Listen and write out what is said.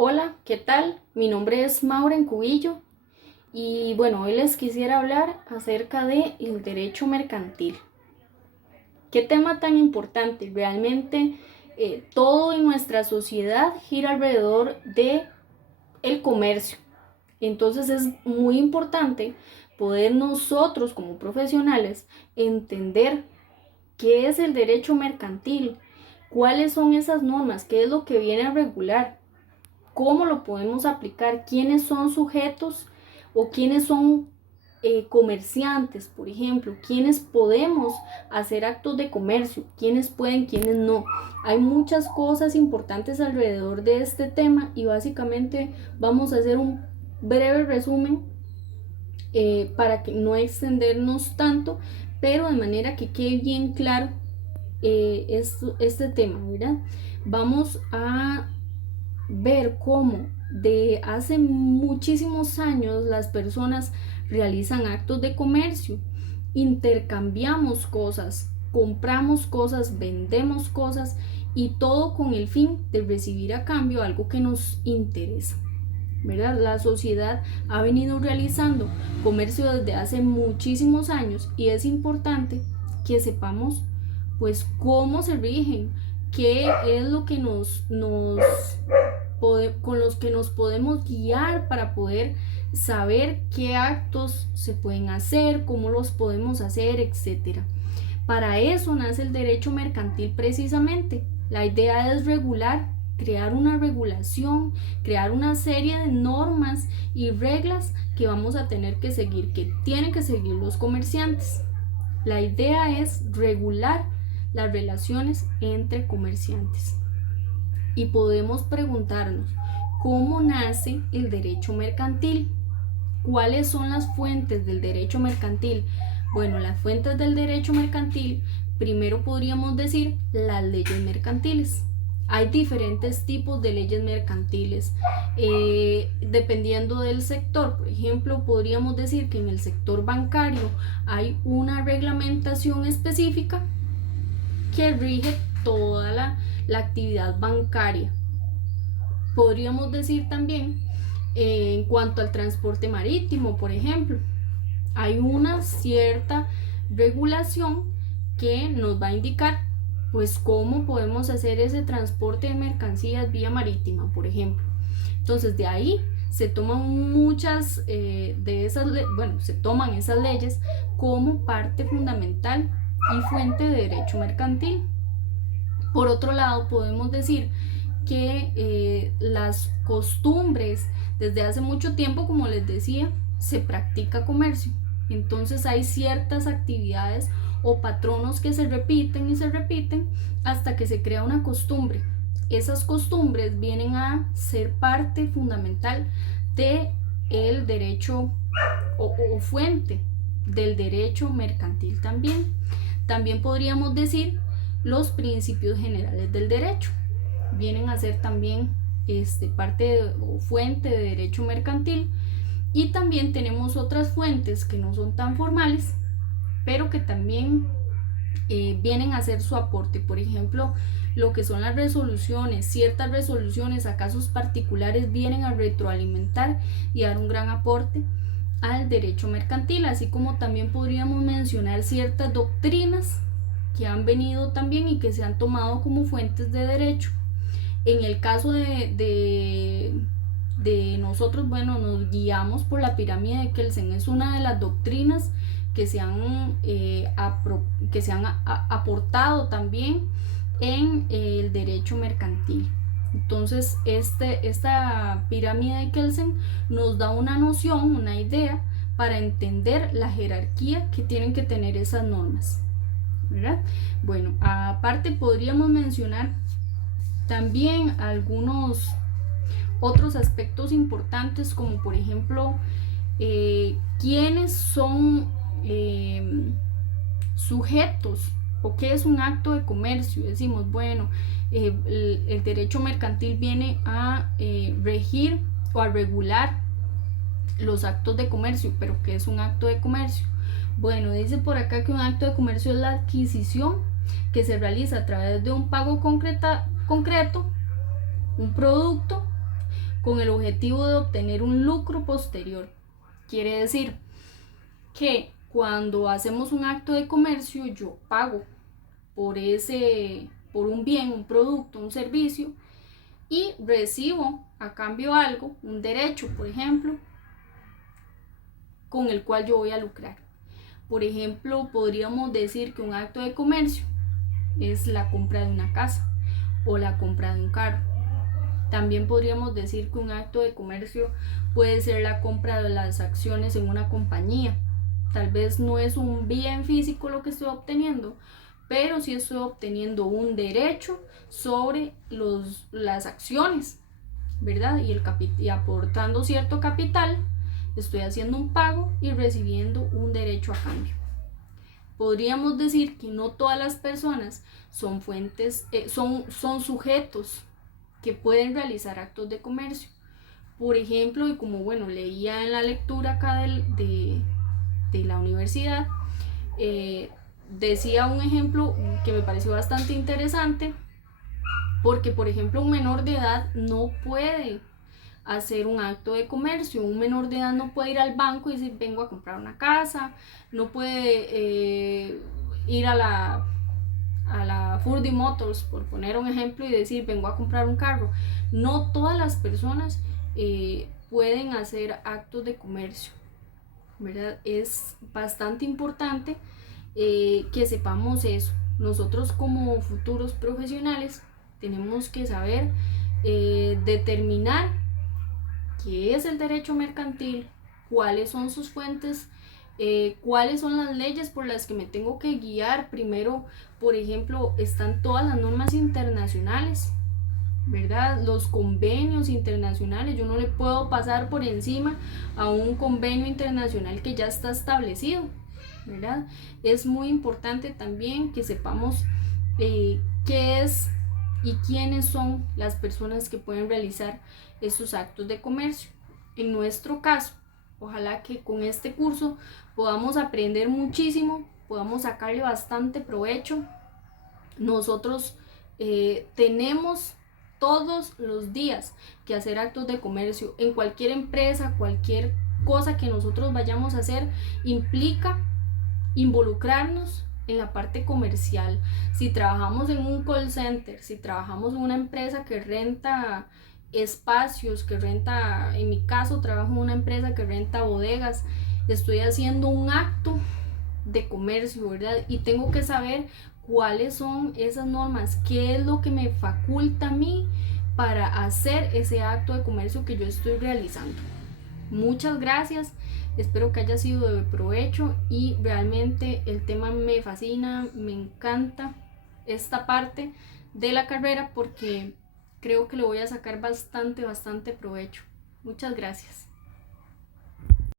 Hola, ¿qué tal? Mi nombre es Maureen Cubillo y bueno, hoy les quisiera hablar acerca de el derecho mercantil. ¿Qué tema tan importante? Realmente todo en nuestra sociedad gira alrededor de el comercio. Entonces es muy importante poder nosotros como profesionales entender qué es el derecho mercantil, cuáles son esas normas, qué es lo que viene a regular, cómo lo podemos aplicar, quiénes son sujetos o quiénes son comerciantes, por ejemplo, quiénes podemos hacer actos de comercio, quiénes pueden, quiénes no. Hay muchas cosas importantes alrededor de este tema y básicamente vamos a hacer un breve resumen para que no extendernos tanto, pero de manera que quede bien claro este tema, ¿verdad? Vamos a ver cómo de hace muchísimos años las personas realizan actos de comercio, intercambiamos cosas, compramos cosas, vendemos cosas y todo con el fin de recibir a cambio algo que nos interesa. ¿Verdad? La sociedad ha venido realizando comercio desde hace muchísimos años y es importante que sepamos pues cómo se rigen, qué es lo que con los que nos podemos guiar para poder saber qué actos se pueden hacer, cómo los podemos hacer, etcétera. Para eso nace el derecho mercantil precisamente. La idea es regular, crear una regulación, crear una serie de normas y reglas que vamos a tener que seguir, que tienen que seguir los comerciantes. La idea es regular las relaciones entre comerciantes. Y podemos preguntarnos, ¿cómo nace el derecho mercantil? ¿Cuáles son las fuentes del derecho mercantil? Bueno, las fuentes del derecho mercantil, primero podríamos decir las leyes mercantiles. Hay diferentes tipos de leyes mercantiles dependiendo del sector. Por ejemplo, podríamos decir que en el sector bancario hay una reglamentación específica que rige toda la actividad bancaria. Podríamos decir también en cuanto al transporte marítimo, por ejemplo, hay una cierta regulación que nos va a indicar pues cómo podemos hacer ese transporte de mercancías vía marítima, por ejemplo. Entonces de ahí se toman muchas de esas, se toman esas leyes como parte fundamental y fuente de derecho mercantil. Por otro lado, podemos decir que las costumbres, desde hace mucho tiempo, como les decía, se practica comercio. Entonces hay ciertas actividades o patronos que se repiten y se repiten hasta que se crea una costumbre. Esas costumbres vienen a ser parte fundamental de el derecho o fuente del derecho mercantil también. También podríamos decir los principios generales del derecho. Vienen a ser también parte o fuente de derecho mercantil. Y también tenemos otras fuentes que no son tan formales, pero que también vienen a hacer su aporte. Por ejemplo, lo que son las resoluciones, ciertas resoluciones a casos particulares vienen a retroalimentar y dar un gran aporte al derecho mercantil, así como también podríamos mencionar ciertas doctrinas que han venido también y que se han tomado como fuentes de derecho. En el caso de nosotros, bueno, nos guiamos por la pirámide de Kelsen, es una de las doctrinas que se han aportado también en el derecho mercantil. Entonces, esta pirámide de Kelsen nos da una noción, una idea para entender la jerarquía que tienen que tener esas normas, ¿verdad? Bueno, aparte podríamos mencionar también algunos otros aspectos importantes, como por ejemplo quiénes son sujetos o qué es un acto de comercio. Decimos, bueno, el derecho mercantil viene a regir o a regular los actos de comercio, pero ¿qué es un acto de comercio? Bueno, dice por acá que un acto de comercio es la adquisición que se realiza a través de un pago concreto, un producto con el objetivo de obtener un lucro posterior. Quiere decir que cuando hacemos un acto de comercio, yo pago por un bien, un producto, un servicio, y recibo a cambio algo, un derecho, por ejemplo, con el cual yo voy a lucrar. Por ejemplo, podríamos decir que un acto de comercio es la compra de una casa o la compra de un carro. También podríamos decir que un acto de comercio puede ser la compra de las acciones en una compañía. Tal vez no es un bien físico lo que estoy obteniendo, pero sí estoy obteniendo un derecho sobre las acciones, ¿verdad? Y aportando cierto capital, estoy haciendo un pago y recibiendo un derecho a cambio. Podríamos decir que no todas las personas son son sujetos que pueden realizar actos de comercio. Por ejemplo, y como leía en la lectura acá de la universidad, decía un ejemplo que me pareció bastante interesante, porque por ejemplo un menor de edad no puede hacer un acto de comercio. Un menor de edad no puede ir al banco y decir vengo a comprar una casa, no puede ir a la Furdy Motors, por poner un ejemplo, y decir vengo a comprar un carro. No todas las personas pueden hacer actos de comercio, ¿verdad? Es bastante importante que sepamos eso. Nosotros como futuros profesionales tenemos que saber determinar qué es el derecho mercantil, cuáles son sus fuentes, cuáles son las leyes por las que me tengo que guiar. Primero, por ejemplo, están todas las normas internacionales, ¿verdad? Los convenios internacionales. Yo no le puedo pasar por encima a un convenio internacional que ya está establecido, ¿verdad? Es muy importante también que sepamos qué es y quiénes son las personas que pueden realizar esos actos de comercio. En nuestro caso, ojalá que con este curso podamos aprender muchísimo, podamos sacarle bastante provecho. Nosotros tenemos todos los días que hacer actos de comercio. En cualquier empresa, cualquier cosa que nosotros vayamos a hacer implica involucrarnos en la parte comercial. Si trabajamos en un call center, si trabajamos en una empresa que renta espacios, en mi caso trabajo en una empresa que renta bodegas, estoy haciendo un acto de comercio, ¿verdad? Y tengo que saber cuáles son esas normas, qué es lo que me faculta a mí para hacer ese acto de comercio que yo estoy realizando. Muchas gracias, espero que haya sido de provecho y realmente el tema me fascina, me encanta esta parte de la carrera porque creo que le voy a sacar bastante provecho. Muchas gracias.